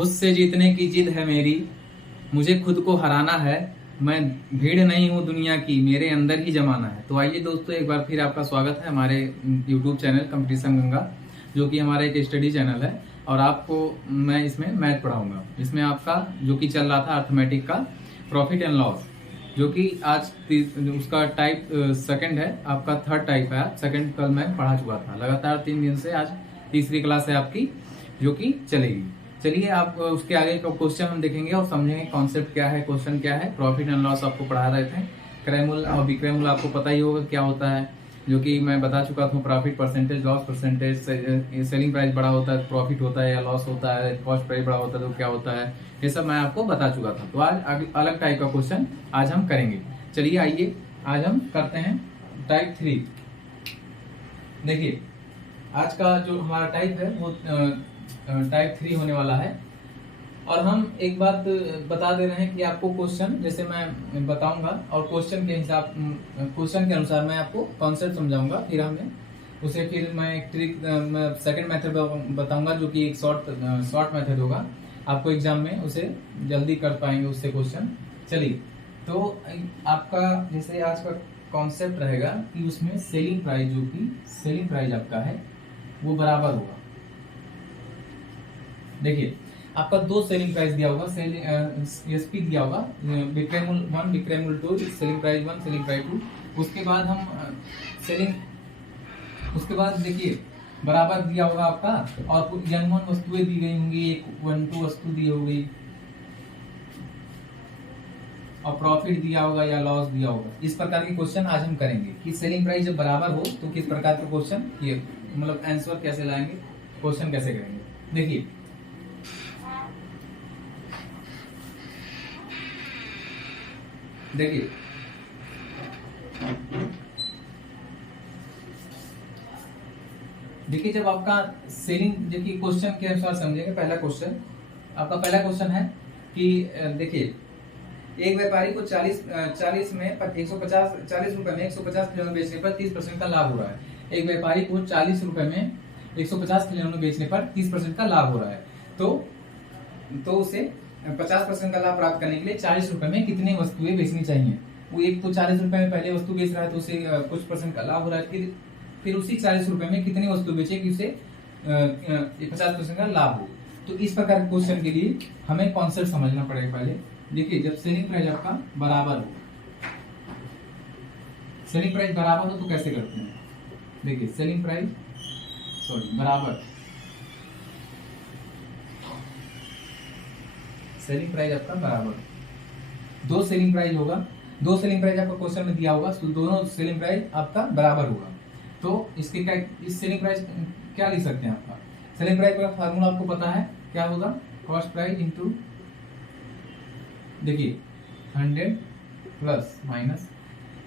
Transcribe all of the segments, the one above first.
खुद से जीतने की जिद है मेरी, मुझे खुद को हराना है। मैं भीड़ नहीं हूँ दुनिया की, मेरे अंदर ही जमाना है। तो आइए दोस्तों, एक बार फिर आपका स्वागत है हमारे यूट्यूब चैनल कंपटीशन गंगा, जो कि हमारा एक स्टडी चैनल है। और आपको मैं इसमें मैथ पढ़ाऊंगा। इसमें आपका जो कि चल रहा था अर्थमेटिक का प्रॉफिट एंड लॉस, जो कि आज उसका टाइप सेकंड है, आपका थर्ड टाइप है। सेकंड कल मैं पढ़ा चुका था। लगातार 3 दिन से आज तीसरी क्लास है आपकी, जो कि चलेगी। चलिए, आप उसके आगे का क्वेश्चन हम देखेंगे और समझेंगे कॉन्सेप्ट क्या है, क्वेश्चन क्या है। प्रॉफिट एंड लॉस आपको पढ़ा रहे थे। क्रयमूल्य और विक्रयमूल्य आपको पता ही होगा क्या होता है, जो कि मैं बता चुका था। Profit percentage, loss percentage, selling price बड़ा होता है प्रॉफिट होता है या लॉस होता है, कॉस्ट प्राइस बड़ा होता है तो क्या होता है, ये सब मैं आपको बता चुका था। तो आज अलग टाइप का क्वेश्चन आज हम करेंगे। चलिए आइए, आज हम करते हैं टाइप 3। देखिए, आज का जो हमारा टाइप है वो टाइप 3 होने वाला है। और हम एक बात बता दे रहे हैं कि आपको क्वेश्चन जैसे मैं बताऊंगा और क्वेश्चन के अनुसार मैं आपको कॉन्सेप्ट समझाऊंगा। फिर मैं एक ट्रिक सेकंड मेथड बताऊंगा, जो कि एक शॉर्ट मेथड होगा। आपको एग्जाम में उसे जल्दी कर पाएंगे उससे क्वेश्चन। चलिए, तो आपका जैसे आज का कॉन्सेप्ट रहेगा कि उसमें सेलिंग प्राइस, जो कि सेलिंग प्राइस आपका है वो बराबर होगा। देखिए, आपका 2 सेलिंग प्राइस दिया होगा, एसपी दिया होगा, विक्रयमूल्य 1, विक्रयमूल्य 2, सेलिंग प्राइस 1, सेलिंग प्राइस 2। उसके बाद उसके बाद देखिए बराबर दिया होगा आपका, और कुछ n1 वस्तुएं दी गई होंगी, एक 1-2 वस्तु दी होगी, और प्रॉफिट दिया होगा या लॉस दिया होगा। इस प्रकार के क्वेश्चन आज हम करेंगे कि सेलिंग प्राइस जब बराबर हो तो किस प्रकार के क्वेश्चन, ये मतलब आंसर कैसे लाएंगे, क्वेश्चन कैसे करेंगे। देखिए, देखिए जब आपका सेलिंग, देखिए क्वेश्चन के अनुसार समझेंगे। पहला क्वेश्चन है कि देखिए, एक व्यापारी को 40 रुपए में 150 खिलौने बेचने पर 30% का लाभ हो रहा है। एक व्यापारी को 40 रुपए में 150 खिलौने बेचने पर 30% का लाभ हो रहा है। तो उसे 50% का लाभ प्राप्त करने के लिए 40 रुपए में कितनी वस्तुएं बेचनी चाहिए। वो एक तो 40 रुपए में पहले वस्तु बेच रहा है तो उसे कुछ % का लाभ हो रहा है। फिर उसी 40 रुपए में कितनी वस्तु बेचे कि उसे 50% का लाभ हो। तो इस प्रकार के क्वेश्चन के लिए हमें कॉन्सेप्ट समझना पड़ेगा पहले। देखिए, जब सेलिंग प्राइस आपका बराबर हो, सेलिंग प्राइस बराबर हो तो कैसे करते हैं। देखिए, सेलिंग प्राइस बराबर, सेलिंग प्राइस आपका बराबर, 2 सेलिंग प्राइस होगा। 2 सेलिंग प्राइस आपका क्वेश्चन में दिया होगा, तो दोनों सेलिंग प्राइस आपका बराबर होगा। तो इसके क्या, इस सेलिंग प्राइस क्या लिख सकते हैं। आपका सेलिंग प्राइस का फार्मूला आपको पता है क्या होगा, कॉस्ट प्राइस इंटू, देखिए 100 प्लस माइनस,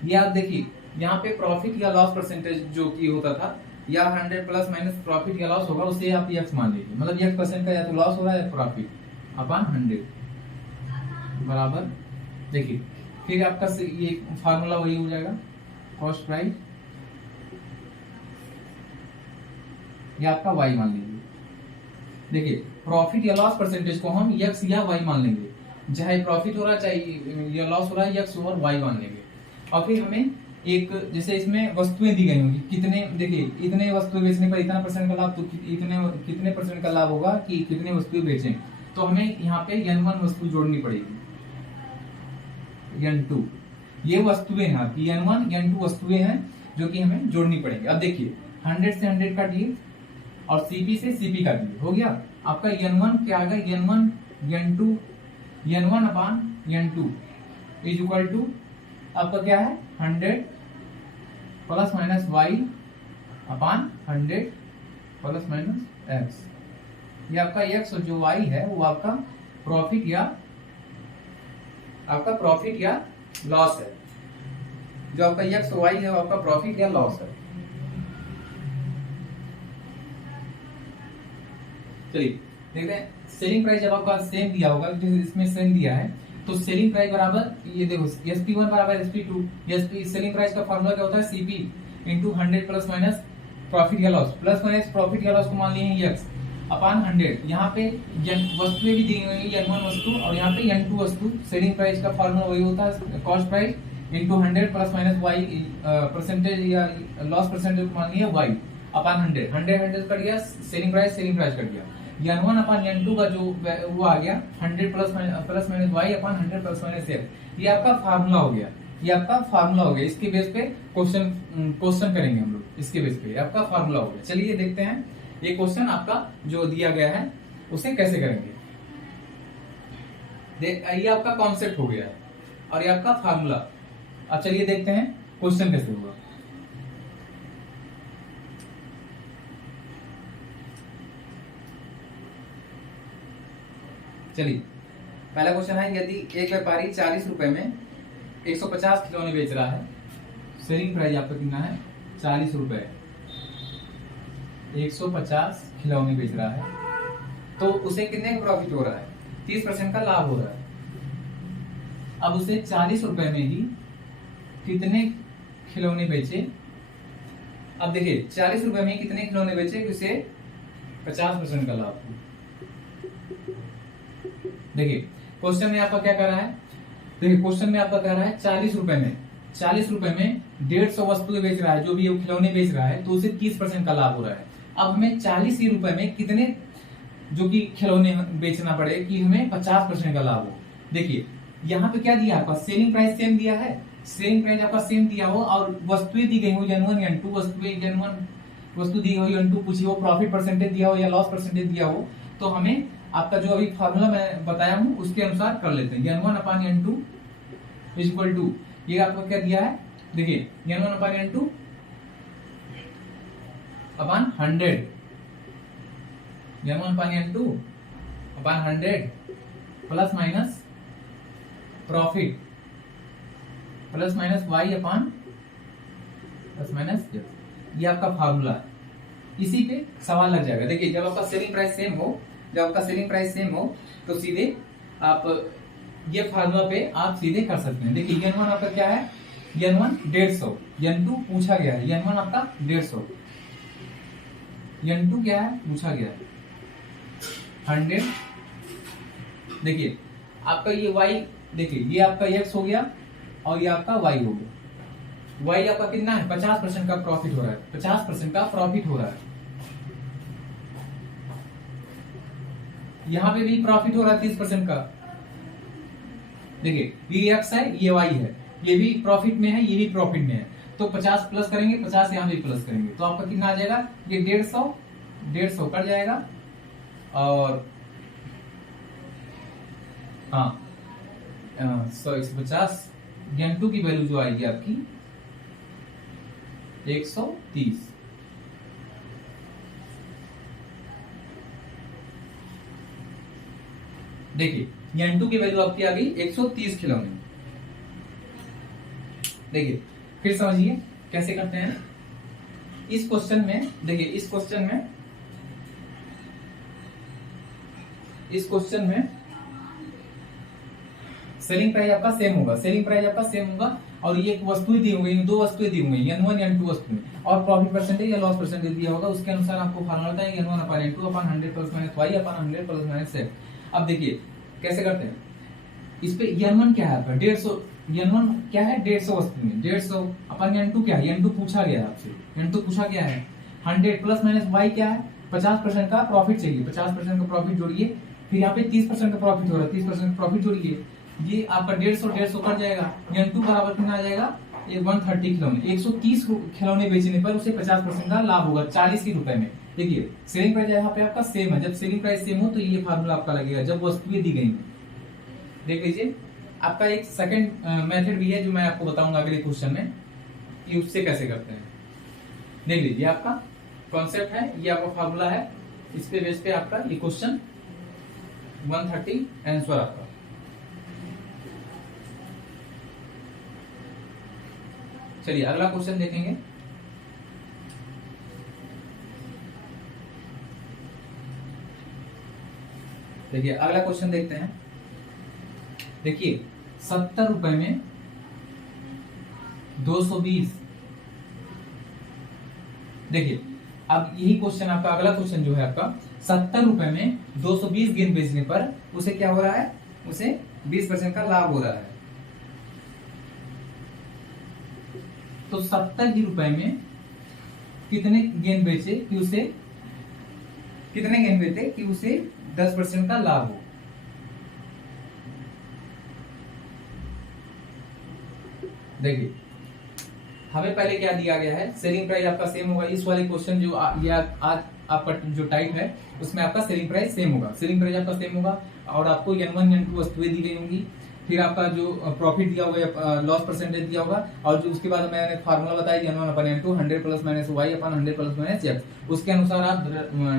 ये आप देखिए यहाँ पे प्रॉफिट या लॉस परसेंटेज जो कि होता था, या 100 प्लस माइनस प्रॉफिट या लॉस होगा, उसे आप x मान लीजिए। मतलब x% का या तो लॉस हो रहा है या प्रॉफिट अपॉन 100 बराबर। देखिए, फिर आपका ये फार्मूला वही हो जाएगा, कॉस्ट प्राइस, ये आपका y मान लीजिए। देखिए, प्रॉफिट या लॉस परसेंटेज को हम x या y मान लेंगे, चाहे प्रॉफिट हो रहा है चाहे या लॉस हो रहा है, x और y मान लेंगे। और फिर हमें एक, जैसे इसमें वस्तुएं दी गई होंगी, कितने, देखिए इतने वस्तुएं बेचने पर इतना % का लाभ, तो कितने % का लाभ होगा कि कितने वस्तुएं बेचें। तो हमें यहाँ पे n1 वस्तु जोड़नी पड़ेगी, n2, ये वस्तुएं हैं आपकी, n1 n2 वस्तुएं हैं जो कि हमें जोड़नी पड़ेंगी। अब देखिए, 100 से 100 काटिए और CP से CP काटिए, हो गया आपका n1 क्या आ गया, n1 upon n2 is equal to आपका क्या है, 100 प्लस माइनस y अपान 100 प्लस माइनस x। ये आपका x और जो y है वो आपका प्रॉफिट या लॉस है। जो आपका x और y है वो आपका प्रॉफिट या लॉस है। चलिए देखते हैं, सेलिंग प्राइस जब आपका सेम दिया होगा, इसमें सेम दिया है, तो सेलिंग प्राइस बराबर, ये देखो SP1 बराबर SP2। सेलिंग प्राइस का फार्मूला क्या होता है, CP into 100 plus minus profit या लॉस, प्लस माइनस प्रॉफिट या लॉस को मान लिए हैं x, अपॉन 100। यहाँ पे वस्तुएं भी दी हुई है, N1 वस्तु और यहाँ पे N2 वस्तु। सेलिंग प्राइस का फॉर्मूला वही होता है, cost price into 100 plus minus y percentage या लॉस परसेंटेज मान लिया वाई अपॉन 100। 100 कट गया, सेलिंग प्राइस कट गया। N1 अपॉन N2 का जो वो आ गया 100 plus minus y upon 100 plus minus f. ये आपका फार्मूला हो गया, ये आपका फार्मूला हो गया। इसके बेस पे क्वेश्चन करेंगे हम लोग, इसके बेस पे आपका फार्मूला हो गया। चलिए देखते हैं ये क्वेश्चन आपका जो दिया गया है उसे कैसे करेंगे। ये आपका कॉन्सेप्ट हो गया है और ये आपका फार्मूला। अब चलिए देखते हैं क्वेश्चन कैसे होगा। चलिए पहला क्वेश्चन है, यदि एक व्यापारी 40 रुपए में 150 खिलौने बेच रहा है, सेलिंग प्राइस आपका कितना है 40 रुपए, 150 खिलौने बेच रहा है, तो उसे कितने का प्रॉफिट हो रहा है, 30% का लाभ हो रहा है। अब उसे 40 रुपए में ही कितने खिलौने बेचे। अब देखिए 40 रुपए में कितने खिलौने बेचे कि उसे 50% का लाभ हो। देखिए क्वेश्चन में आपका क्या कर रहा है, देखिए क्वेश्चन में आपका कह रहा है 40 रुपए में 150 वस्तुएं बेच रहा है, जो भी खिलौने बेच रहा है, तो उसे 30% का लाभ हो रहा है। अब हमें 40 ही रुपए में कितने जो कि खिलौने बेचना पड़े कि हमें 50% का लाभ हो। देखिए यहाँ पे क्या दिया आपका, सेलिंग प्राइस सेम दिया है, सेलिंग प्राइस आपका सेम दिया हो और वस्तुएं दी गई हो N1 N2 वस्तु दी हुई N2 पूछी हो, प्रॉफिट परसेंटेज दिया हो या लॉस परसेंटेज दिया हो, तो हमें आपका जो अभी फार्मूला मैं बताया हूं उसके अनुसार कर लेते हैं। N1 upon N2 is equal to, ये आपको क्या दिया है, देखिए N1 upon N2 upon 100, N1 upon N2 upon 100 plus minus profit plus minus y upon plus minus, ये आपका फार्मूला है। इसी पे सवाल लग जाएगा। देखिए जब आपका सेलिंग प्राइस सेम हो तो सीधे आप ये फार्मूला पे आप सीधे कर सकते हैं। देखिए N1 आपका क्या है, N1 150, N2 पूछा गया है, N1 आपका 150, N2 क्या है पूछा गया है 100। देखिए आपका ये y, देखिए ये आपका x हो गया और ये आपका y हो गया। y आपका कितना है 50% का प्रॉफिट हो रहा है, 50% का प्रॉफिट हो रहा है। यहां पे भी प्रॉफिट हो रहा है 30% का। देखिए ये x है ये y है, ये भी प्रॉफिट में है ये भी प्रॉफिट में है, तो 50 प्लस करेंगे, 50 यहां भी प्लस करेंगे, तो आपका कितना आ जाएगा, ये 150 कट जाएगा और हाँ 150, N2 की वैल्यू जो आएगी आपकी 130। देखिए N2 की वैल्यू आपकी आ गई 130 खिलौने। देखिए फिर समझिए कैसे करते हैं इस क्वेश्चन में। देखिए इस क्वेश्चन में सेलिंग प्राइस आपका सेम होगा और ये वस्तुएं दी होंगी, दो वस्तुएं दी होंगी N1 N2 वस्तुएं, और प्रॉफिट परसेंटेज या लॉस परसेंटेज दिया होगा, उसके अनुसार आपको फार्मूला होता है N1 upon N2 upon 100 plus minus y upon 100 plus minus f. अब देखिए कैसे करते हैं, इस पे N1 क्या है आपका 150, N1 क्या है 150 वस्तु में 150 अपन N2 क्या है, N2 पूछा गया है आपसे, N2 पूछा गया है 100 प्लस माइनस वाई क्या है 50% का प्रॉफिट चाहिए, 50% का प्रॉफिट जोड़िए, फिर यहाँ पे 30% का प्रॉफिट हो रहा है, 30% का प्रॉफिट जोड़िए, ये आपका 150 कट जाएगा। N2 बराबर कितना आ जाएगा, ये 130 खिलौने, 130 खिलौने बेचने पर उसे 50% का लाभ होगा 40 ही रुपए में। देखिए सेलिंग प्राइस यहाँ पे आपका सेम है, जब सेलिंग प्राइस सेम हो तो ये फार्मूला आपका लगेगा जब वस्तुएं दी गई हैं। देख लीजिए आपका एक सेकंड मेथड भी है जो मैं आपको बताऊंगा अगले क्वेश्चन में कि उससे कैसे करते हैं। देख लीजिए आपका कॉन्सेप्ट है, ये आपका फार्मूला है, इस पे बेस पे आपका ये क्वेश्चन 130 आंसर आपका। चलिए अगला क्वेश्चन देखेंगे। देखिए अगला क्वेश्चन देखते हैं। देखिए 70 रुपए में 220। देखिए अब यही क्वेश्चन आपका, अगला क्वेश्चन जो है आपका ₹70 में 220 गेंद बेचने पर उसे क्या हो रहा है, उसे 20% का लाभ हो रहा है। तो 70 ही रुपए में कितने गेंद बेचे कि उसे, कितने गेंद बेचे कि उसे 10% का लाभ हो। देखिए हमें पहले क्या दिया गया है, सेलिंग प्राइस आपका सेम होगा। इस वाले क्वेश्चन जो आज आपका जो टाइप है उसमें आपका सेलिंग प्राइस सेम होगा, सेलिंग प्राइस आपका सेम होगा और आपको N1 N2 वस्तुएं दी गई होंगी। फिर आपका जो प्रॉफिट दिया होगा, लॉस परसेंटेज दिया होगा, और जो उसके बाद मैंने फार्मूला बताया N1/N2 100 + -y / 100 + -x, उसके अनुसार आप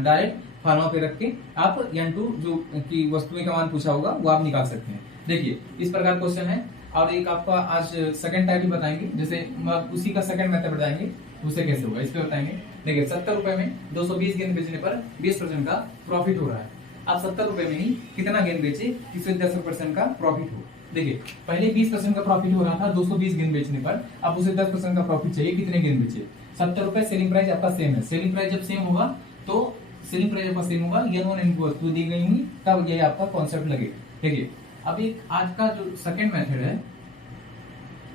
डायरेक्ट फार्मूला पे रख के आप N2 जो की वस्तुएं का मान पूछा होगा वो आप निकाल सकते हैं। देखिए इस प्रकार क्वेश्चन है। और एक आपका आज सेकंड टाइप भी बताएंगे, जैसे उसी का सेकंड मेथड बताएंगे उसे कैसे होगा, इस पे बताएंगे। देखिए 70 रुपए में 220 गेंद बेचने पर 20% का प्रॉफिट हो रहा है। आप 70 रुपए में ही कितना गेंद बेचे इससे 10% का प्रॉफिट हो। देखिए पहले 20% का प्रॉफिट हो रहा था 220 गेंद बेचने पर, अब उसे 10% का प्रॉफिट चाहिए, कितने गेंद बेचे। 70 रुपए सेलिंग प्राइस आपका सेम है। सेलिंग प्राइस जब सेम होगा तो सेलिंग प्राइस आपका सेम होगा, N1 N2 वस्तु दी गई होंगी, तब यही आपका कॉन्सेप्ट लगेगा। देखिए अब एक आज का जो सेकंड मेथड है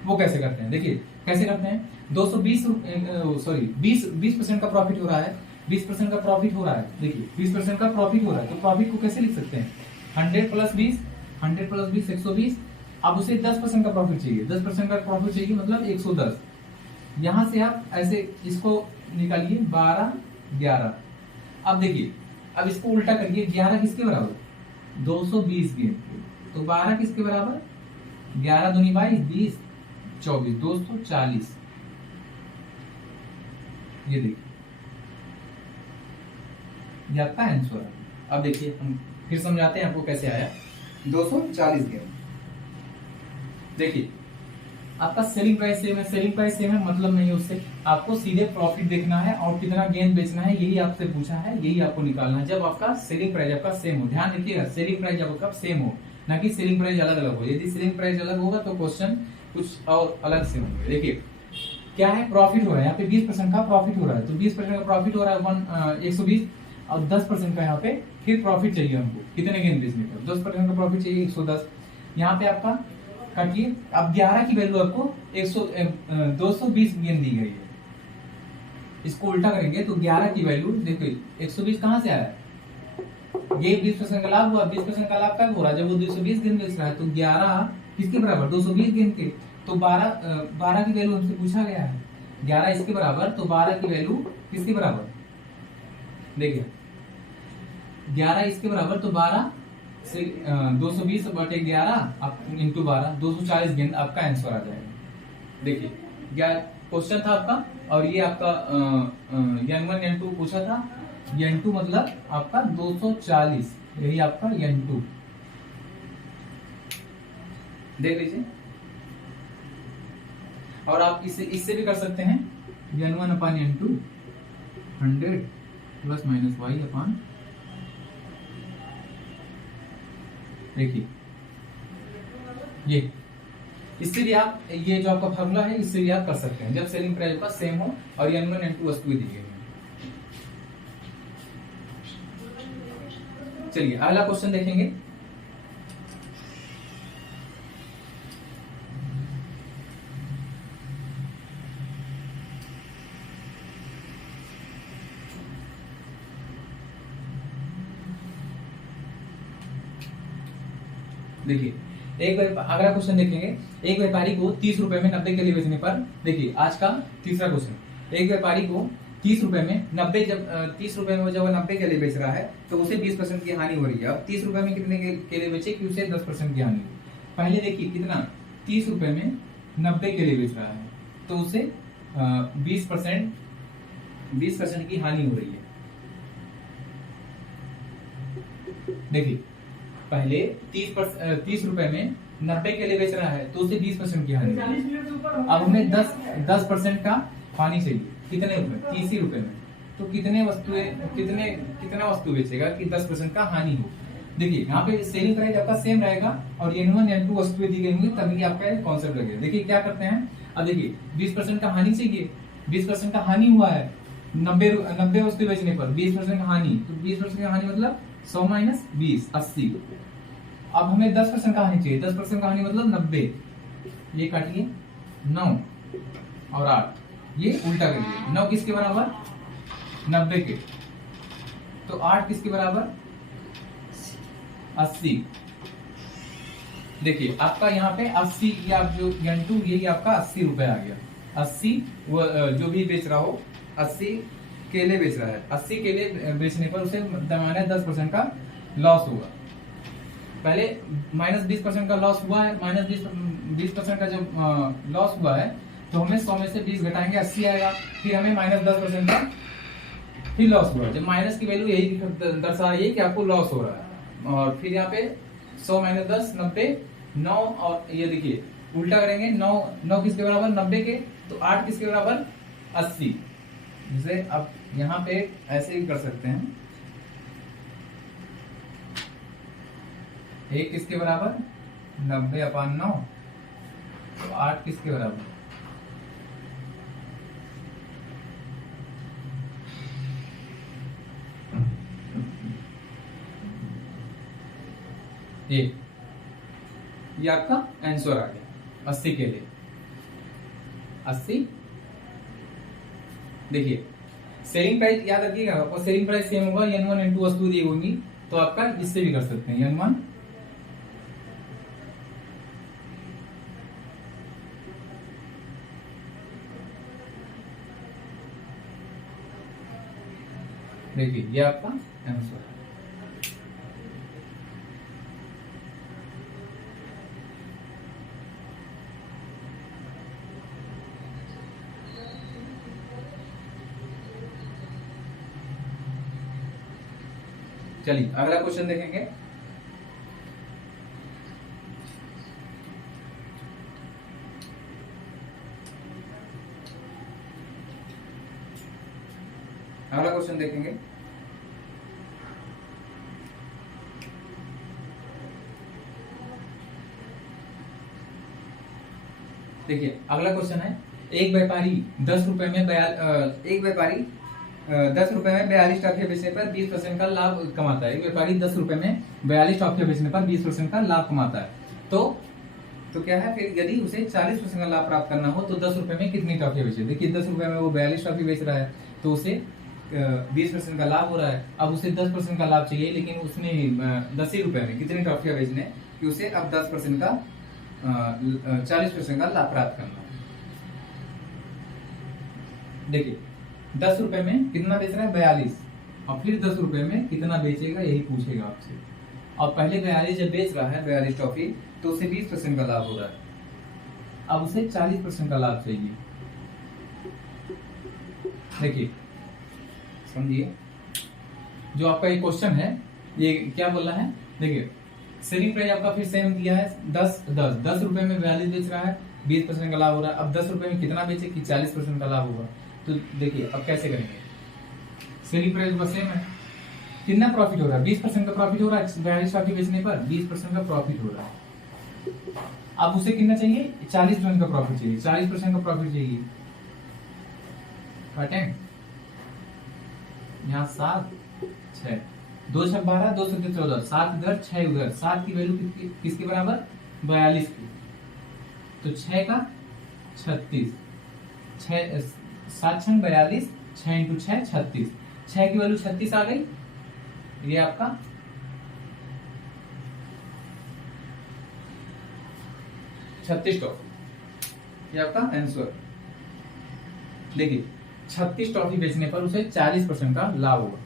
वो कैसे करते हैं। देखिए कैसे करते हैं, 20% का प्रॉफिट हो रहा है, 20% का प्रॉफिट हो रहा है। देखिए 20% का प्रॉफिट हो रहा है तो प्रॉफिट को कैसे लिख सकते हैं, 100 + 20, 100 + 20 120। अब उसे 10% का प्रॉफिट चाहिए, 10% का प्रॉफिट चाहिए मतलब 110। यहां से आप ऐसे इसको निकालिए 12 11। अब देखिए अब इसको उल्टा करिए, 11 किसके बराबर, 220 गेंद, तो 12 किसके बराबर, 11 दूनी 22 20 24 240। ये देखिए ये आपका आंसर है। अब देखिए हम फिर समझाते हैं आपको कैसे आया 240 गेंद। देखिए आपका सेलिंग प्राइस सेम है, सेलिंग प्राइस सेम है मतलब नहीं, उससे आपको सीधे प्रॉफिट देखना है और कितना गेंद बेचना है यही आपसे पूछा है, यही आपको निकालना है। जब आपका सेलिंग प्राइस आपका सेम हो, ध्यान रखिएगा सेलिंग प्राइस जब आपका सेम हो, ना कि सेलिंग प्राइस अलग अलग हो। यदि सेलिंग प्राइस अलग होगा तो क्वेश्चन कुछ और अलग से होंगे। देखिए क्या है, प्रॉफिट हो रहा है, यहाँ पे 20% का प्रॉफिट हो रहा है, तो 20% का प्रॉफिट हो रहा है 120 और 10% का यहाँ पे फिर प्रॉफिट चाहिए हमको, कितने गेंद बेचने का, 10% का प्रॉफिट चाहिए 110। यहाँ पे आपका काटिए, अब 11 की वैल्यू आपको 220 गेंद दी गई है, इसको उल्टा करेंगे तो 11 की वैल्यू देखिए 120 कहां से आया है, ये 20% का लाभ हुआ। 20% का लाभ कब हो रहा है, जब वो 220 गेंद बेच रहा है, तो 11 किसके बराबर, 220 गेंद के, तो 12 की वैल्यू हमसे पूछा गया है, 11 इसके बराबर, तो 12 की वैल्यू किसके बराबर, देखिए 11 इसके बराबर, तो 12 से 220/11 इंटू 12 240 गेंद आपका आंसर आ जाएगा। देखिए क्वेश्चन था आपका, और ये आपका N1 N2 पूछा था, N2 मतलब आपका 240, यही आपका N2 देख लीजिए। और आप इससे भी कर सकते हैं, N1/N2 100 ± y/, देखिए ये इससे भी आप, ये जो आपका फॉर्मूला है इससे भी आप कर सकते हैं, जब सेलिंग प्राइस का सेम हो और N1 N2 वस्तु दी गई है। चलिए अगला क्वेश्चन देखेंगे। देखिए अगला क्वेश्चन देखेंगे, एक व्यापारी को 30 रुपए में 90 के लिए बेचने पर, देखिए आज का तीसरा क्वेश्चन, एक व्यापारी को 30 रुपए में 90 30 रुपए में जब 90 के लिए बेच रहा है तो उसे 20% की हानि हो रही है। अब 30 रुपए में कितने के लिए बेचे कि उसे 10% की हानि हो। पहले देखिए कितना, 30 रुपए में 90 के लिए बेच रहा है तो उसे 20% की हानि हो रही है। देखिए पहले 30 रुपए में 90 के लिए बेच रहा है तो उसे 20% की हानि। अब हमें 10% का हानि चाहिए, कितने रुपए, 30 ही रुपए में, तो कितना वस्तु बेचेगा कि 10% का हानि हो। देखिए यहाँ पे सेलिंग प्राइस आपका सेम रहेगा और N1 N2 वस्तुएं दी गई होंगी, तभी आपका कॉन्सेप्ट लगेगा। देखिए क्या करते हैं, अब देखिए 20% का हानि चाहिए, 20% का हानि हुआ है 90 वस्तु बेचने पर 20% हानि, तो 20% हानि मतलब 100 माइनस 20 80। अब हमें 10% का हानि चाहिए, 10% का हानि मतलब 90, ये काटिए 9 और 8, ये उल्टा करिए, 9 किसके बराबर 90 के, तो 8 किसके बराबर 80। देखिए आपका यहाँ पे 80 या जो N2 यही आपका 80 रुपए आ गया। 80 वो जो भी बेच रहा हो 80 केले बेच रहा है, 80 केले बेचने पर उसे दरमाने 10% का लॉस हुआ। पहले माइनस 20% का लॉस हुआ है, माइनस 20% का जब लॉस हुआ है तो हमें 100 में से 20 घटाएंगे 80 आएगा, फिर हमें माइनस 10% का फिर लॉस हुआ। जब माइनस की वैल्यू यही दर्शा रही है कि आपको लॉस हो रहा है, और फिर यहाँ पे 100 माइनस 10 90 9, और ये देखिए उल्टा करेंगे 9 किसके बराबर 90 के, तो 8 किसके बराबर 80। जैसे अब यहाँ पे ऐसे ही कर सकते हैं, 1 किसके बराबर 90/9, तो 8 किसके बराबर 1। ये आपका आंसर आ गया 80 के लिए 80। देखिए सेलिंग प्राइस याद रखिएगा, और सेलिंग प्राइस सेम होगा, N1 N2 वस्तु दी होंगी, तो आपका इससे भी कर सकते हैं N1 देखिए ये आपका आंसर है। चलिए अगला क्वेश्चन देखेंगे। अगला क्वेश्चन देखेंगे। देखिए अगला क्वेश्चन है, एक व्यापारी 10 रुपए में 42 टॉफियां बेचने पर 20% का लाभ कमाता है। एक व्यापारी 10 रुपए में 42 टॉफियां बेचने पर 20% का लाभ कमाता है। तो क्या है, फिर यदि उसे 40% का लाभ प्राप्त करना हो तो 10 रुपए में कितनी टॉफियां बेचे। देखिए 10 रुपए में वो 42 टॉफी बेच रहा है, तो उसे 20% का लाभ हो रहा है। अब उसे 10% का लाभ चाहिए, लेकिन उसने 10 ही रुपए में कितनी टॉफियां बेचने कि उसे अब 10% का 40% का लाभ प्राप्त करना है। देखिए 10 रुपए में कितना बेच रहा है 42, और फिर 10 रुपए में कितना बेचेगा यही पूछेगा आपसे। और पहले 42 जब बेच रहा है 42 टॉफी, तो उसे 20% का लाभ हो रहा है, अब उसे 40% का लाभ चाहिए। देखिए समझिए, जो आपका ये क्वेश्चन है ये क्या बोल रहा है। देखिए सेलिंग प्राइस आपका फिर सेम दिया है 10 रुपए में 42 बेच रहा है, 20% का लाभ हो रहा है। अब 10 रुपए में कितना बेचे कि 40% का लाभ होगा। तो देखिए अब कैसे करेंगे, सेलिंग प्राइस बस सेम है, कितना प्रॉफिट हो रहा है 20% का प्रॉफिट हो रहा है 42 टॉफी बेचने पर 20% का प्रॉफिट हो रहा है। अब उसे कितना चाहिए 40% का प्रॉफिट चाहिए, 40% का प्रॉफिट चाहिए। काटें यहाँ 7 6 2 6 12 2 7 14 7 इधर 6 उधर, 7 की वैल्यू किसके बराबर 42 की, तो 6 का 36, 7 6 42, 6 × 6 36, 6 की वैल्यू 36 आ गई। ये आपका 36 टॉफी, ये आपका आंसर। देखिए 36 टॉफी बेचने पर उसे 40% का लाभ होगा,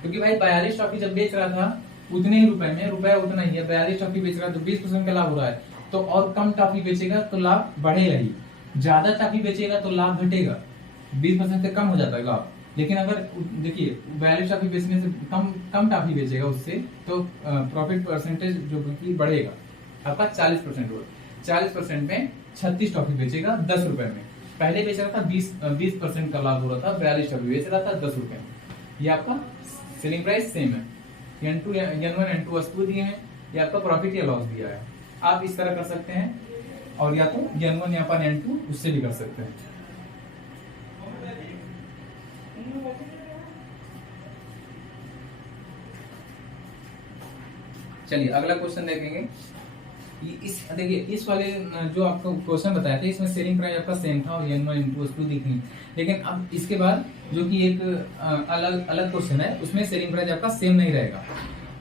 क्योंकि भाई 42 टॉफी जब बेच रहा था उतने ही रुपए में, रुपया उतना ही है, 42 टॉफी बेच रहा है तो 20% का लाभ हो रहा है। तो और कम टॉफी बेचेगा तो लाभ बढ़ेगा ही, ज्यादा टॉफी बेचेगा तो लाभ घटेगा, 20% से कम हो जाता है लाभ। लेकिन अगर देखिए 42 टॉफी बेचने से कम टॉफी बेचेगा उससे, तो प्रॉफिट परसेंटेज जो कि बढ़ेगा आपका 40% होगा। 40% में 36 टॉफी बेचेगा 10 रुपए में, पहले बेच रहा था 20% का लाभ हो रहा था, 42 टॉफी बेच रहा था 10 रुपए में। ये आपका सेलिंग प्राइस सेम है, N1 N2 वस्तु दिए हैं, ये आपका प्रॉफिट या लॉस दिया है। आप इस तरह कर सकते हैं, और या तो N1 या N2 उससे भी कर सकते हैं। चलिए अगला क्वेश्चन देखेंगे। इस देखिए इस वाले जो आपको क्वेश्चन बताया था इसमें सेलिंग प्राइस आपका सेम था और n1 इंटू S2 दिखी, लेकिन अब इसके बाद जो कि एक अलग अलग क्वेश्चन है उसमें सेलिंग प्राइस आपका सेम नहीं रहेगा।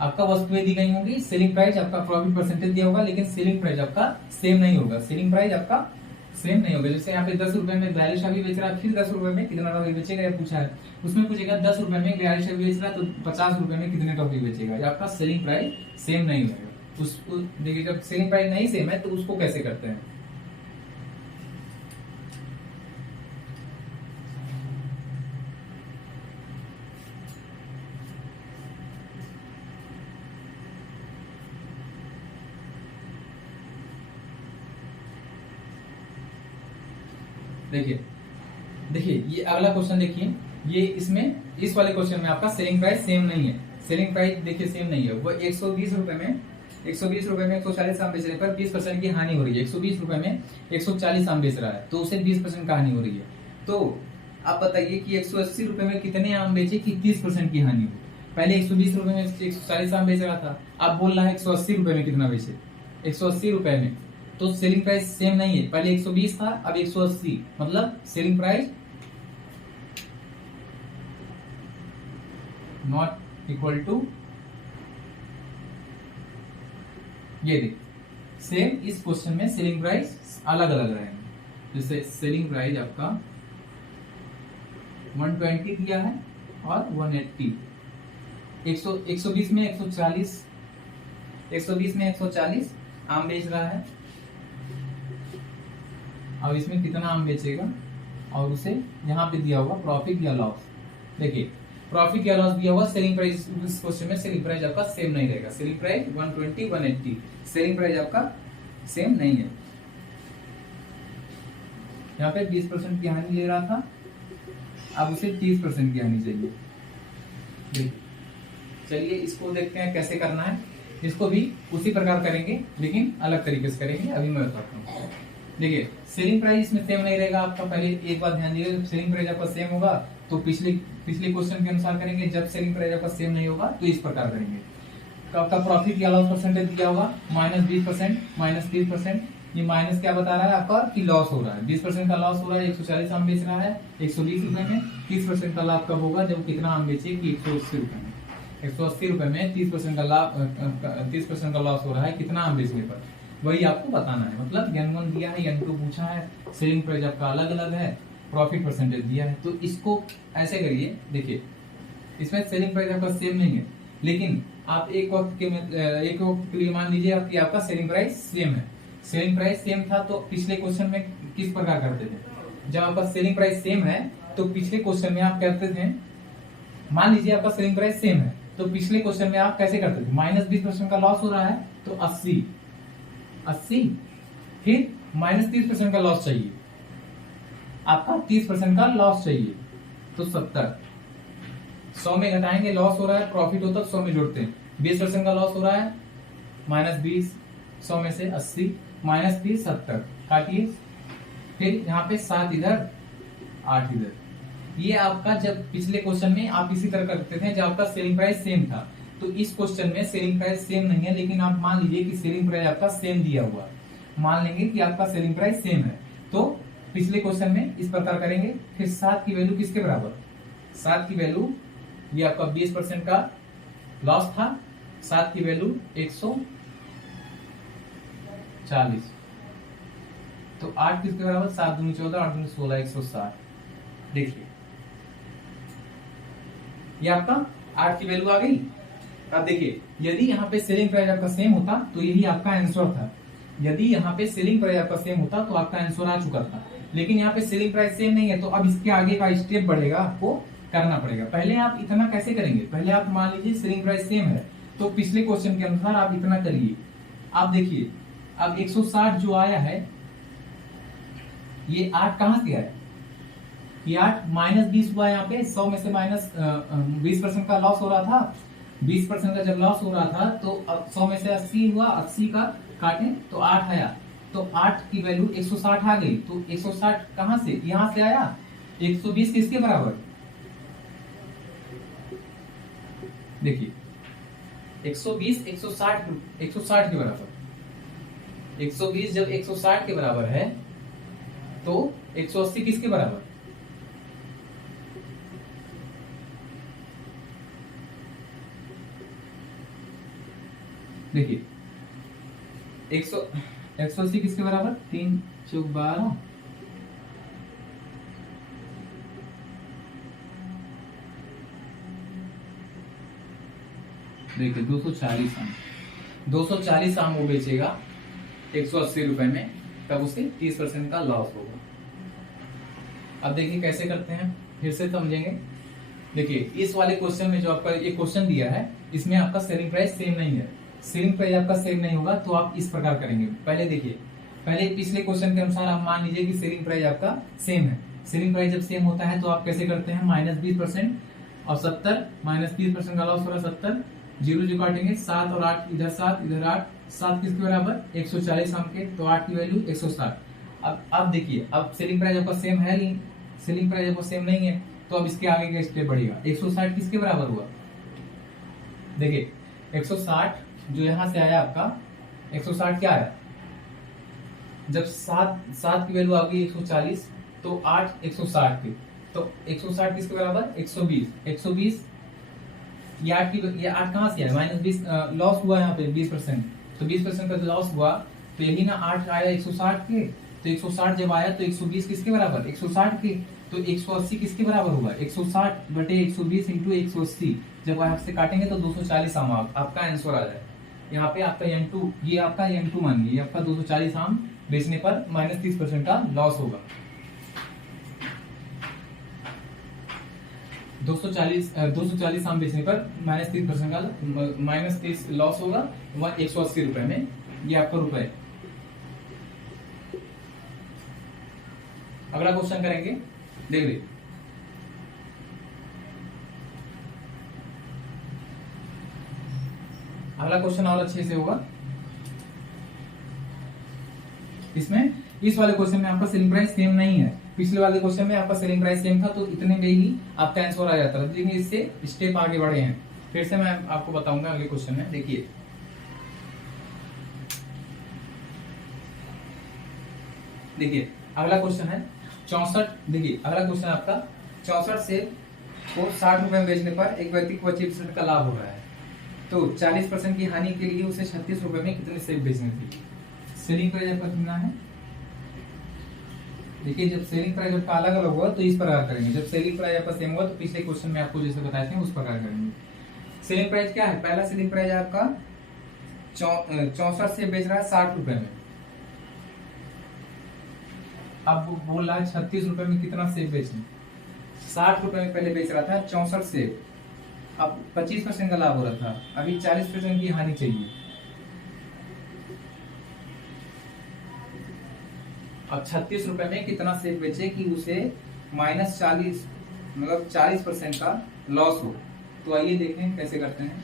आपका वस्तुएं दी गई होंगी, सेलिंग प्राइस आपका प्रॉफिट परसेंटेज दिया होगा, लेकिन सेलिंग प्राइस आपका सेम नहीं होगा। सेलिंग प्राइस आपका सेम नहीं होगा। जैसे यहाँ पे 10 रुपए में 42 अभी बेच रहा है, फिर 10 रुपए में कितना टॉफी बेचेगा ये पूछा है, उसमें पूछेगा 10 रुपए में 42 अभी बेच रहा है तो 50 रुपए में कितने टॉफी बेचेगा। ये आपका सेलिंग प्राइस सेम नहीं होगा। उसको देखिए जब सेलिंग प्राइस नहीं सेम है तो उसको कैसे करते हैं। देखिए देखिए ये अगला क्वेश्चन देखिए, ये इसमें इस वाले क्वेश्चन में आपका सेलिंग प्राइस सेम नहीं है। सेलिंग प्राइस देखिए सेम नहीं है। वो 120 रुपए में 140 आम बेचने पर 20% की हानि हो रही है। 120 रुपए में 140 आम बेच रहा है तो उसे 20% का हानि हो रही है। तो आप बताइए कि 180 रुपए में कितने आम बेचे कि 30% की हानि हो। पहले 120 रुपए में 140 आम बेच रहा था, अब बोल रहा है 180 रुपए में कितना बेचे, 180 रुपए में। तो सेलिंग प्राइस सेम नहीं है। पहले 120 था अब 180, मतलब selling price not equal to, ये देख सेम इस क्वेश्चन में सेलिंग प्राइस अलग अलग रहेंगे। जैसे सेलिंग प्राइस आपका 120 दिया है और 180, 120 में 140, 120 में 140 आम बेच रहा है। अब इसमें कितना आम बेचेगा और उसे यहाँ पे दिया होगा प्रॉफिट या लॉस। देखिए प्रॉफिट या लॉस दिया हुआ, सेलिंग प्राइस इस क्वेश्चन में सेलिंग प्राइस आपका सेम नहीं रहेगा। सेलिंग प्राइस 120 180, सेलिंग प्राइस आपका सेम नहीं है। यहाँ पे 20% की हानि ले रहा था, अब उसे 30% की हानि चाहिए। देखिए चलिए इसको देखते हैं कैसे करना है। इसको भी उसी प्रकार करेंगे लेकिन अलग तरीके से करेंगे, अभी मैं बताता हूँ। देखिए सेलिंग प्राइस इसमें सेम नहीं रहेगा आपका। पहले एक बात ध्यान दीजिए, जब सेलिंग प्राइस आपका सेम होगा तो पिछले क्वेश्चन के अनुसार करेंगे। जब सेलिंग प्राइस आपका सेम नहीं होगा तो इस प्रकार करेंगे। तो आपका प्रॉफिट या लॉस परसेंटेज दिया होगा -20%, -30%। ये माइनस क्या बता रहा है आपका कि लॉस हो रहा है। 20% का लॉस हो रहा है, 140 आम बेच रहा है 120 रुपए में। 30% का लाभ कब होगा, जब कितना आम बेचे कि 180 रुपए में। 180 रुपए में 30% का लाभ, 30% का लॉस हो रहा है कितना आम बेचने पर, वही आपको बताना है। मतलब n1 दिया है, n2 पूछा है, सेलिंग प्राइस आपका अलग अलग है, प्रॉफिट परसेंटेज दिया है। तो इसको ऐसे करिए। देखिए इसमें सेलिंग प्राइस आपका सेम नहीं है, लेकिन आप एक वक्त के लिए मान लीजिए कि आपका सेलिंग प्राइस सेम है। सेलिंग प्राइस सेम था तो पिछले क्वेश्चन में किस प्रकार करते थे। जब आपका सेलिंग प्राइस सेम है तो पिछले क्वेश्चन में आप करते थे, मान लीजिए आपका सेलिंग प्राइस सेम है तो पिछले क्वेश्चन में आप कैसे करते थे, -20% का लॉस हो रहा है तो 80, फिर -30% का लॉस चाहिए, आपका 30% का लॉस चाहिए तो 70। 100 में घटाएंगे, लॉस हो रहा है, प्रॉफिट होता है 100 में जोड़ते हैं। 20% का लॉस हो रहा है, -20, 100 में से 80, -30, 70 काटिए। फिर यहाँ पे 7 इधर 8 इधर। ये आपका जब पिछले क्वेश्चन में आप इसी तरह करते थे जब आपका सेलिंग प्राइस सेम था। तो इस क्वेश्चन में सेलिंग प्राइस सेम नहीं है, लेकिन आप मान लीजिए कि सेलिंग प्राइस आपका सेम दिया हुआ, मान लेंगे कि आपका सेलिंग प्राइस सेम है। तो पिछले क्वेश्चन में इस प्रकार करेंगे। फिर 7 की वैल्यू किसके बराबर, 7 की वैल्यू ये आपका 20% का लॉस था, 7 की वैल्यू 140। तो 8 किसके बराबर, 7 दूनी 14, 8 दूनी 16, 160। देखिए ये आपका 8 की वैल्यू आ गई। अब देखिए यदि यहाँ पे सेलिंग प्राइस आपका सेम होता तो यही आपका आंसर था। यदि यहाँ पे सेलिंग प्राइस आपका सेम होता तो आपका आंसर आ चुका था, लेकिन यहाँ पे सेलिंग प्राइस सेम नहीं है। तो अब इसके आगे का स्टेप बढ़ेगा, आपको करना पड़ेगा। पहले आप इतना कैसे करेंगे, पहले आप मान लीजिए सेलिंग प्राइस सेम है तो पिछले क्वेश्चन के अनुसार आप इतना करिए। आप देखिए अब 160 जो आया है ये 8 कहां से आया, ये 8 -20 हुआ यहाँ पे। 100 में से -20% का लॉस हो रहा था। 20% का जब लॉस हो रहा था तो अब 100 में से 80 हुआ, 80 का काटे तो 8 आया। तो 8 की वैल्यू 160 आ गई। तो 160 कहां से, यहां से आया। 120 किसके बराबर, देखिए 120 160 160 के बराबर, 120 जब 160 के बराबर है तो 180 किसके बराबर? देखिए 180 किसके बराबर? 3 चौक 12, देखिए 240 आम, 240 आम वो बेचेगा 180 रुपए में, तब उसे 30% का लॉस होगा। अब देखिए कैसे करते हैं, फिर से समझेंगे। देखिए इस वाले क्वेश्चन में जो आपका ये क्वेश्चन दिया है, इसमें आपका सेलिंग प्राइस सेम नहीं है, सेलिंग प्राइस आपका सेम नहीं होगा, तो आप इस प्रकार करेंगे। पहले देखिए, पहले पिछले क्वेश्चन के अनुसार आप मान लीजिए कि सेलिंग प्राइस आपका सेम है। सेलिंग प्राइस जब सेम होता है तो आप कैसे करते हैं, -20% और 70, -30% का लॉस हो रहा है 70, जीरो जो काटेंगे 7 और 8, इधर 7 इधर 8, 7 किसके बराबर? 140 आम के, तो 8 की वैल्यू 160। अब देखिए, अब सेलिंग प्राइस आपका सेम है नहीं, सेलिंग प्राइस आपका सेम नहीं है, तो अब इसके आगे का स्टेप बढ़ेगा। 160 किसके बराबर हुआ? देखिए 160 जो यहां से आया आपका, 160 क्या आया? जब 7 की वैल्यू आ गई 140, तो 8 160 के, तो 160 किसके बराबर? 120, 120 ये 8 कहां से आया? -20 लॉस हुआ यहाँ पे 20%, तो 20% का लॉस हुआ, तो यही ना 8 आया 160 के, तो 160 जब आया तो 120 किसके बराबर? 160 के, तो 180 किसके बराबर होगा? 160 बटे 120 इंटू 180, जब आप से काटेंगे तो 240 आम आपका आंसर आ जाए। यहाँ पे आपका N2, ये आपका N2 मान लीजिए, आपका 240 आम बेचने पर -30% का लॉस होगा। 240 आम बेचने पर -30% का -30 लॉस होगा, 180 रुपए में, ये आपका रुपए। अगला क्वेश्चन करेंगे, देख लीजिए। अगला क्वेश्चन और अच्छे से होगा। इसमें इस वाले क्वेश्चन में आपका सेलिंग प्राइस सेम नहीं है, पिछले वाले क्वेश्चन में आपका सेलिंग प्राइस सेम था, तो इतने में ही आपका आंसर आ जाता है, लेकिन इससे स्टेप आगे बढ़े हैं। फिर से मैं आपको बताऊंगा अगले क्वेश्चन में। देखिए अगला क्वेश्चन है 64। देखिए अगला क्वेश्चन आपका 64 सेब को 60 रुपए में बेचने पर एक व्यक्ति को 25% का लाभ हो रहा है, तो 40% की हानि के लिए उसे 36 रुपए में कितने सेब बेचने थे? सेलिंग प्राइस आपका कितना है? देखिए जब सेलिंग प्राइस आपका अलग अलग होगा तो इस प्रकार करेंगे, जब सेलिंग प्राइस आपका सेम होगा तो पिछले क्वेश्चन में आपको जैसे बताए थे उस प्रकार करेंगे। सेलिंग प्राइस क्या है? पहला सेलिंग प्राइस आपका 64 से बेच रहा है 60 रुपए में, अब बोल रहा है 36 रुपए में कितना सेब बेचें। 60 रुपए में पहले बेच रहा था 64 सेब, अब 25% का लाभ हो रहा था, अभी 40% की हानि चाहिए। अब 36 रुपए में कितना सेब बेचे कि उसे -40 मतलब 40% का लॉस हो। तो आइए देखें कैसे करते हैं।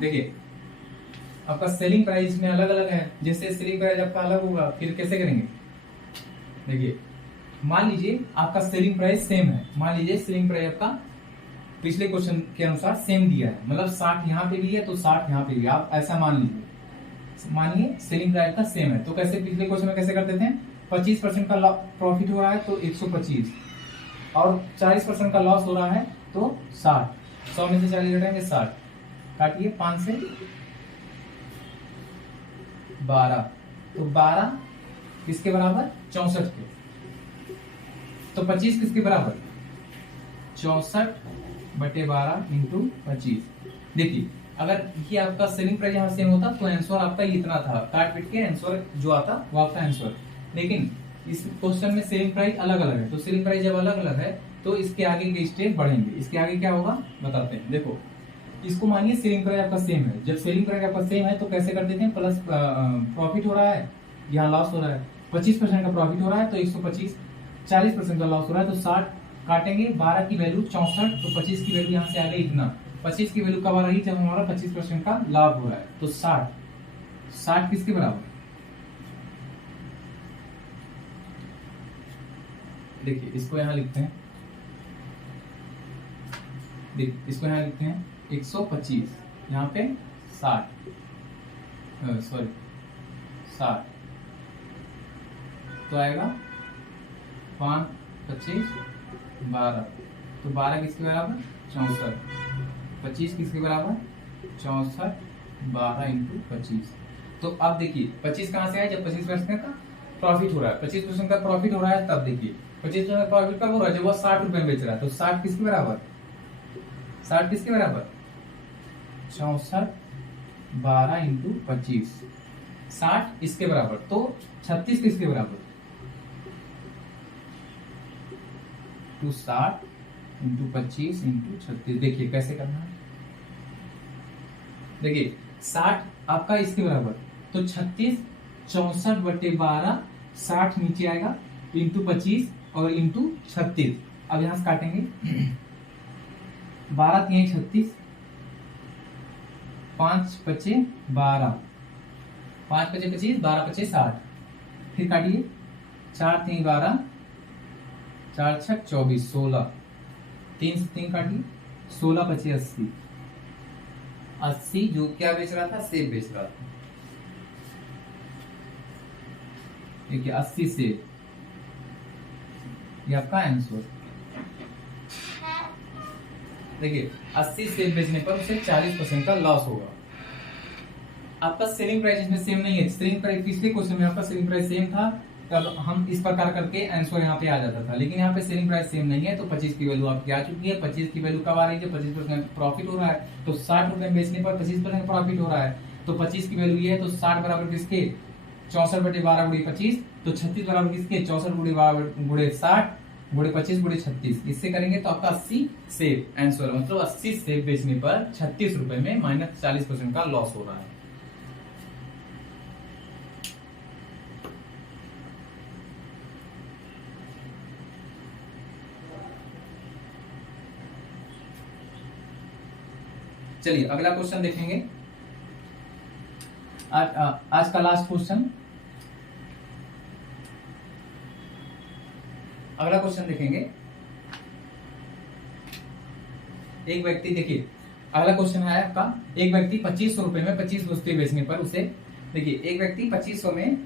देखिए आपका सेलिंग प्राइस में अलग अलग है, जैसे सेलिंग प्राइस आपका अलग होगा, फिर कैसे करेंगे? देखिए मान लीजिए आपका सेलिंग प्राइस सेम है, मान लीजिए सेलिंग प्राइस आपका पिछले क्वेश्चन के अनुसार सेम दिया है, मतलब 60 यहाँ पे भी है तो 60 यहाँ पे भी, आप ऐसा मान लीजिए। मानिए सेलिंग प्राइस का सेम है, तो कैसे पिछले क्वेश्चन में कैसे करते थे? 25% का प्रॉफिट हो रहा है तो 125, और 40% का लॉस हो रहा है तो 60, 100 में से 40 घटाएंगे 60, काटिए 5 से 12, तो 12 किसके बराबर? 64 के, तो 25 किसके बराबर? 64 बटे 12 इंटू 25। देखिए अगर ये आपका सेलिंग प्राइस यहाँ सेम होता तो आंसर आपका इतना था, काट पीट के आंसर जो आता वो आपका आंसर। लेकिन इस क्वेश्चन में सेलिंग प्राइस अलग अलग है, तो सेलिंग प्राइस जब अलग अलग है तो इसके आगे के स्टेप बढ़ेंगे। इसके आगे क्या होगा बताते हैं। देखो इसको मानिए सेलिंग प्राइस आपका सेम है, जब सेलिंग प्राइस आपका सेम है तो कैसे कर देते हैं? प्लस प्रॉफिट हो रहा है, यहाँ लॉस हो रहा है, 25% का प्रॉफिट हो रहा है तो 125, 40% का लॉस हो रहा है तो 60, काटेंगे 12 की वैल्यू 64, तो 25 की वैल्यू यहाँ से आ गई इतना। 25 की वैल्यू कब आ रही? जब हमारा 25% का लाभ हो रहा है, तो 60 किसके बराबर? देखिए इसको यहां लिखते हैं देख इसको यहाँ लिखते हैं 125, यहाँ पे 60, सॉरी 60, तो आएगा 5, 25, 12, तो 12 किसके बराबर 64, 25 किसके बराबर 64, 12 इंटू 25। तो अब देखिए 25 कहां से आया, जब 25% का प्रॉफिट हो रहा है, 25% का प्रॉफिट हो रहा है तब देखिए 25% का प्रॉफिट कब हो रहा है, जब वो 60 रुपए में बेच रहा है। तो 60 किसके बराबर, 60 किसके बराबर 64, 12 इंटू 25, 60 इसके बराबर, तो 36 किसके बराबर, तो 60 इंटू 25 इंटू 36। देखिए कैसे करना है, देखिए 60 आपका इसके बराबर, तो 36 64/12, 60 नीचे आएगा इंटू 25 और इंटू 36। अब यहां से काटेंगे 12 3 36, 5 5 12, 5 5 25, 12 5 60, फिर काटिए 4 3 12, 4 6 24, 16, 3 से 3 काटिए 16 25 80, 80 जो क्या बेच रहा था, सेब बेच रहा था। देखिए 80 सेब, ये आपका आंसर। देखिए 80 सेब बेचने पर उसे 40% का लॉस होगा। आपका सेलिंग प्राइस इसमें सेम नहीं है, सेलिंग प्राइस पिछले क्वेश्चन में आपका सेलिंग प्राइस सेम था, तब हम इस प्रकार करके आंसर यहाँ पे आ जाता था, लेकिन यहाँ पे सेलिंग प्राइस सेम नहीं है। तो 25 की वैल्यू आपकी आ चुकी है। 25 की वैल्यू कब आ रही है, जब 25% प्रॉफिट हो रहा है। तो 60 रुपए बेचने पर 25% प्रॉफिट हो रहा है, तो 25 की वैल्यू ये है। तो 60 बराबर किसके 64/12 गुणे 25, तो 36 बराबर किसके 64 गुणे 60 गुणे 25 गुणे 36। इससे करेंगे तो आपका 80 सेब आंसर, मतलब 80 सेब बेचने पर 36 रुपए में माइनस 40% का लॉस हो रहा है। चलिए अगला क्वेश्चन देखेंगे। आज का लास्ट क्वेश्चन, अगला क्वेश्चन देखेंगे। एक व्यक्ति, देखिए अगला क्वेश्चन है आपका, एक व्यक्ति 2500 रुपए में 25 वस्तुएं बेचने पर उसे, देखिए एक व्यक्ति 2500 में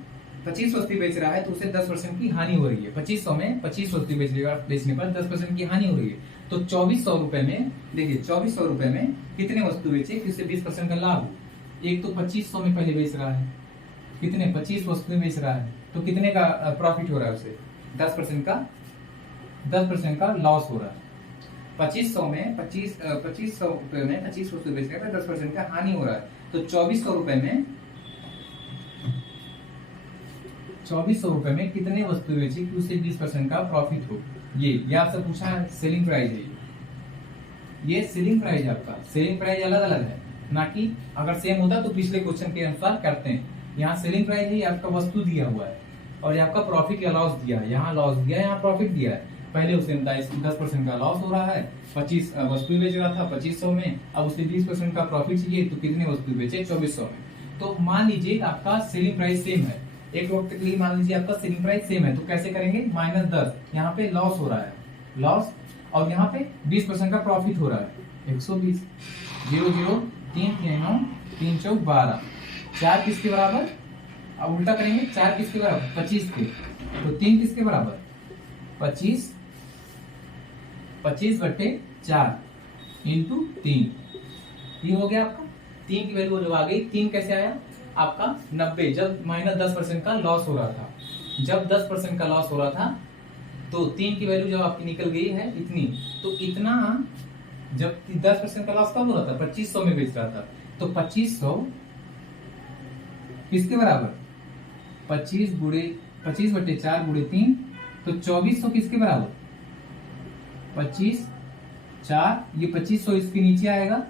25 वस्तु बेच रहा है तो उसे 10% की हानि हो रही है। 2500 में 25 वस्तु बेचने पर 10% की हानि हो रही है। तो 2400 रुपए में, देखिए 2400 रुपए में कितने वस्तु बेचे कि उसे 20% का लाभ हो। एक तो 2500 में पहले बेच रहा है, कितने 25 वस्तुएं बेच रहा है, तो कितने का प्रॉफिट हो रहा है उसे, 10% का लॉस हो रहा है। 2500 में 2500 रुपए में 25 वस्तु बेच रहा है, 10% का हानि हो रहा है। तो 2400 रुपए में 2400 रुपए में कितने वस्तु बेची कि उसे 20% का प्रॉफिट हो। ये आपसे पूछा है, सेलिंग प्राइस है ये सेलिंग प्राइस है आपका। सेलिंग प्राइस अलग अलग है ना, कि अगर सेम होता तो पिछले क्वेश्चन के अनुसार करते हैं। यहाँ सेलिंग प्राइस है, आपका वस्तु दिया हुआ है और ये आपका प्रॉफिट या लॉस दिया है। यहाँ लॉस दिया है, यहाँ प्रॉफिट दिया है। पहले उसे 10% का लॉस हो रहा है, 25 वस्तु बेच रहा था 2500 में, अब उसे 20% का प्रॉफिट चाहिए, तो कितने वस्तु बेचे 2400 में। तो मान लीजिए आपका सेलिंग प्राइस सेम है, एक वक्त के लिए मान लीजिए आपका सेलिंग प्राइस सेम है, तो कैसे करेंगे, -10, यहाँ पे लॉस हो रहा है, लॉस, और यहाँ पे 20% का प्रॉफिट हो रहा है, 120, 0 0 3 3 9 3 4 12, 4 किसके बराबर, अब उल्टा करेंगे, 4 किसके बराबर 25 के, तो 3 किसके बराबर 25 25/4 इंटू 3, ये हो गया आपका। 3 की वैल्यू जब आ गई, 3 कैसे आया आपका 90, जब -10% का लॉस हो रहा था। जब 10% का लॉस हो रहा था तो 3 की वैल्यू जब आपकी निकल गई है इतनी, तो इतना, जब 10% का लॉस कब हो रहा था, 2500 में बेच रहा था, तो 2500 किसके बराबर 25/4 गुणे 3, तो 2400 किसके बराबर 25 4, ये 2500 इसके नीचे आएगा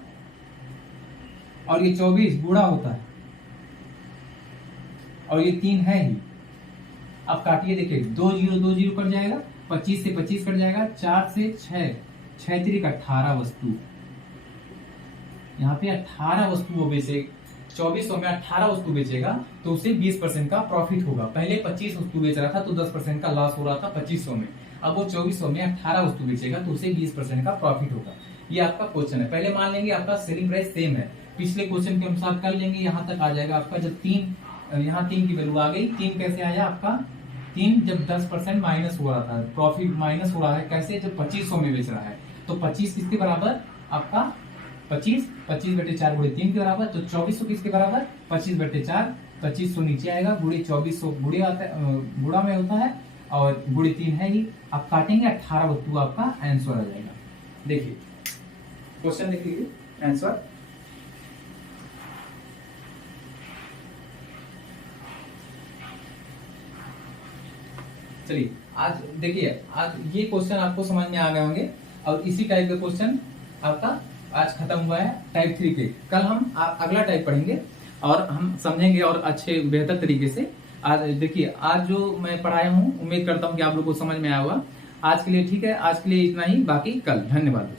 और ये 24 गुणा होता है और ये 3 है ही। अब काटिए, देखिए 2 0 कट जाएगा, 25 से 25 कट जाएगा, 4 से 6 6 3 18 वस्तु, यहाँ पे 18 वस्तु वो बेचे, 2400 में 18 वस्तु बेचेगा तो उसे 20% का प्रॉफिट होगा। पहले 25 वस्तु बेच रहा था तो 10% का लॉस हो रहा था 2500 में, अब वो 2400 में 18 वस्तु बेचेगा तो उसे 20% का प्रॉफिट होगा। ये आपका क्वेश्चन है। पहले मान लेंगे आपका सेलिंग प्राइस सेम है, पिछले क्वेश्चन के अनुसार कर लेंगे, यहाँ तक आ जाएगा आपका। जब 3 यहाँ 3 की वैल्यू आ गई, 3 कैसे आया आपका, 3 जब 10% माइनस हो रहा था, प्रॉफिट माइनस हो रहा है कैसे, जब 2500 में बेच रहा है, तो 25 किसके बराबर आपका 25/4 गुणे 3 के बराबर, तो 2400 किसके बराबर 25/4, 2500 नीचे आएगा, गुणे 2400 गुणे आता है, गुणा में होता है, और गुणे 3 है ही, आप काटेंगे 18/2 आपका आंसर आ जाएगा। देखिए क्वेश्चन देखिए आंसर, चलिए आज देखिए, आज ये क्वेश्चन आपको समझ में आ गए होंगे, और इसी टाइप का क्वेश्चन आपका आज खत्म हुआ है टाइप 3 के। कल हम अगला टाइप पढ़ेंगे और हम समझेंगे और अच्छे बेहतर तरीके से। आज देखिए, आज जो मैं पढ़ाया हूँ, उम्मीद करता हूँ कि आप लोग को समझ में आया होगा। आज के लिए ठीक है, आज के लिए इतना ही, बाकी कल। धन्यवाद।